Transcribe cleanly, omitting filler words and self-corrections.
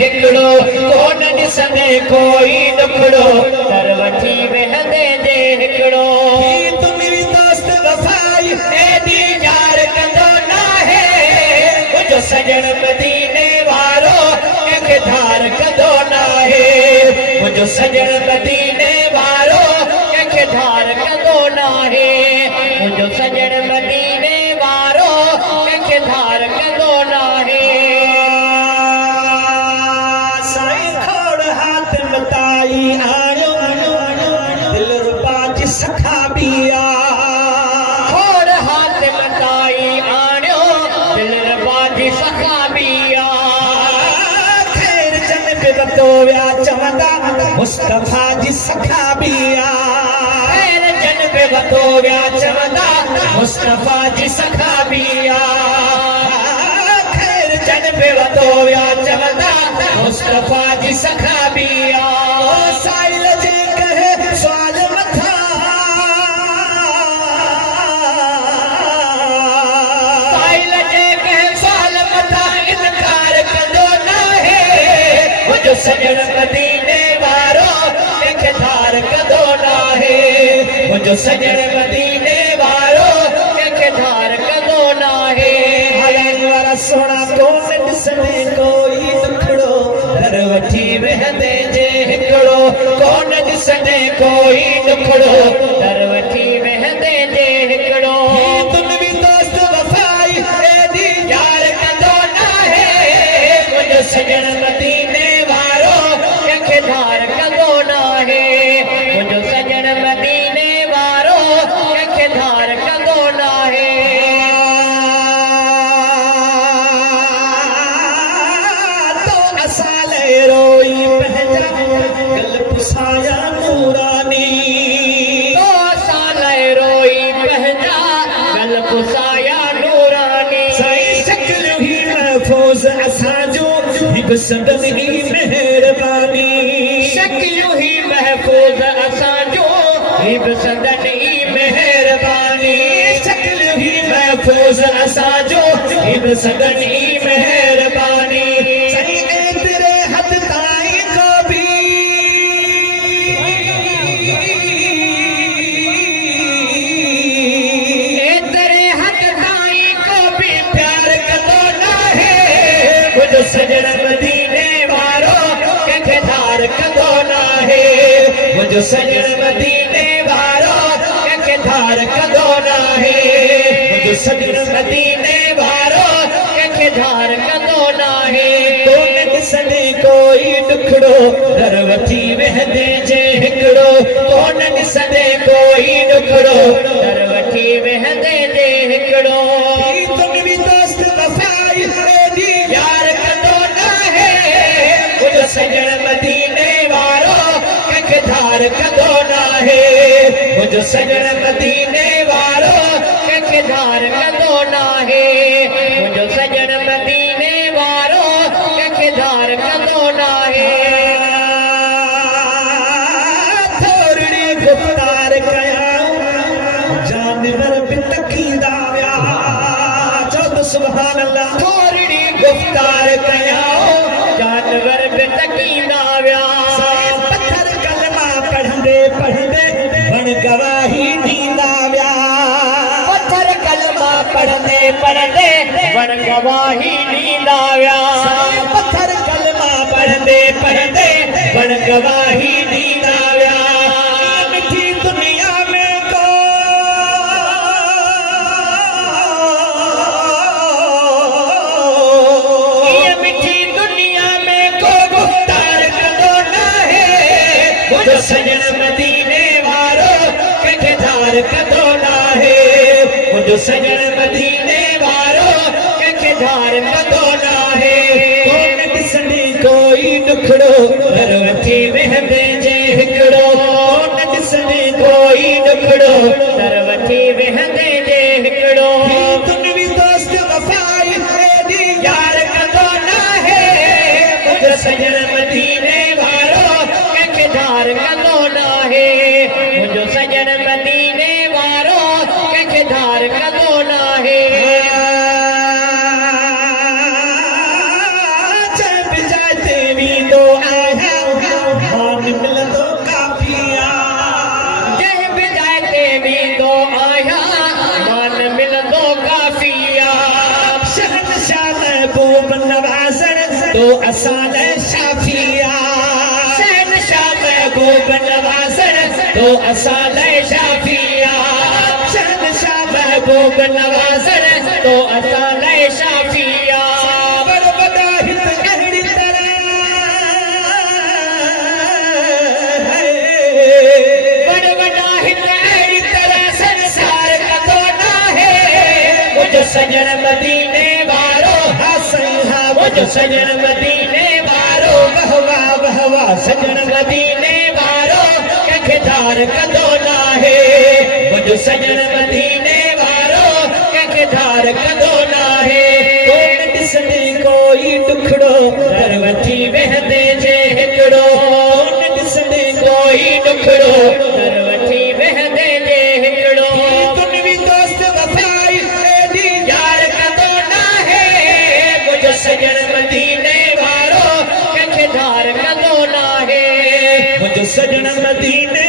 हिकड़ो कोन ॾिसंदे कोई ॾुखड़ो दर वठी वेहंदे जे हिकड़ो तुंहिंजी दोस्त वफ़ाई एॾी यार कंदो नाहे मुंहिंजो सजण मदीने वारो कंहिंखे धार कंदो नाहे मुंहिंजो सजण मदीने वारो कंहिंखे धार कंदो नाहे मुंहिंजो सजण मदीने वारो कंहिंखे धार कंदो नाहे सखाबिया खोड़ हाथ मताई आण्यो दिल रबाजी सखाबिया खैर जन पे बतोया चवंदा मुस्तफा जी सखाबिया खैर जन पे बतोया चवंदा मुस्तफा जी सखाबिया खैर जन पे बतोया चवंदा मुस्तफा जी सखाबिया साइल जे कहे सवाल मथा मुंहिंजो सजण मदीने वारो कंहिंखे धार कंदो नाहे मुंहिंजो सजण मदीने वारो कंहिंखे धार कंदो नाहे हलण वारा सोना कोन ॾिसंदे कोई ॾुखड़ो दर वठी वेहंदे जे हिकिड़ो कोन ॾिसंदे कोई ॾुखड़ो दर वठी वेहंदे जे हिकिड़ो तुंहिंजी दोस्त वफ़ाई एॾी यार कंदो नाहे मुंहिंजो सजण मदीने धार कंदो नाहे मुंहिंजो सजण मदीने वारो कंहिंखे धार कंदो नाहे तो असां लाइ रोई पंहिंजा गल पुसाया नूरानी तो असां लाइ रोई पंहिंजा गल पुसाया नूरानी साईं शक्ल ही महफ़ूज़ असांजो बसंदन ही मेहरबानी शक्ल ही महफूज असांजो बसंदन ही मेहरबानी शक्ल ही महफूज असांजो बसंदन ही मेहरबानी साईं तेरे हथ ताईं को भी तेरे हथ ताईं को भी प्यार कंदो नाहे मुंहिंजो सजण मदीने वारो कंहिंखे धार कंदो नाहे मुंहिंजो सजण मदीने वारो कंहिंखे धार कंदो नाहे मुंहिंजो सजण मदीने वारो कंहिंखे धार कंदो नाहे कोन ॾिसंदे कोई ॾुखड़ो दर वठी वेहंदे जे हिकिड़ो कोन ॾिसंदे कोई ॾुखड़ो दर वठी वेहंदे जे हिकिड़ो तुंहिंजी दोस्त वफ़ाई एॾी यार मुंहिंजो सजण मदीने वारो कंहिंखे धार कंदो नाहे मुंहिंजो सजण मदीने वारो कंहिंखे धार कंदो नाहे मुंहिंजो सजण मदीने वारो कंहिंखे धार कंदो नाहे थोरी गुफ़्तार कयां जानवर बि तकींदा विया चओ त सुभान अल्लाह थोरी गुफ़्तार कयां जानवर बि तकींदा विया पत्थर कलमा पढ़ंदे पढ़ंदे वण गवाही ॾींदा विया पत्थर कलमा पढ़ंदे पढ़ंदे वण गवाही ॾींदा विया पत्थर कलमा पढ़ंदे पढ़ंदे वण गवाही ॾींदा विया मिठी दुनिया में को मुंहिंजो सजण मदीने वारो कंहिंखे धार कंदो नाहे मुंहिंजो सजण मदीने वारो कंहिंखे धार कंदो नाहे कोन ॾिसंदे कोई ॾुखड़ो दर वठी वेहंदे जे हिकिड़ो कोन ॾिसंदे कोई ॾुखड़ो दर वठी वेहंदे जे हिकिड़ो तुंहिंजी दोस्त वफ़ाई एॾी यार कंदो नाहे मुंहिंजो सजण मदीने वारो कंहिंखे धार कंदो नाहे मुंहिंजो सजण मदीने वारो कंहिंखे धार कंदो नाहे तो असाल शाफिया शहनशाह महबूब नवाज़न तो असाल शाफिया शहनशाह महबूब नवाज़न तो असाल शाफिया बरबदा हित अहड़ी तरह बरबदा हित अहड़ी तरह संसार का तो ना है मुझ सजन मदीने वारो मुझ सजन मदीने वारो बहवा बहवा सजन मदीने वारो कंखदार कदो ना है मुझ सजन मदीने वारो कंखदार कदो ना है कोन ॾिसंदे कोई टुकड़ो दर वठी वेहंदे जे हिकिड़ो कोन ॾिसंदे कोई टुकड़ो दर वठी वेहंदे जे हिकिड़ो दुनवी दोस्त वफाई एडी यार कदो ना है मुझ सजन मदीने वारो कंखदार कदो ना है मुझ सजन मदीने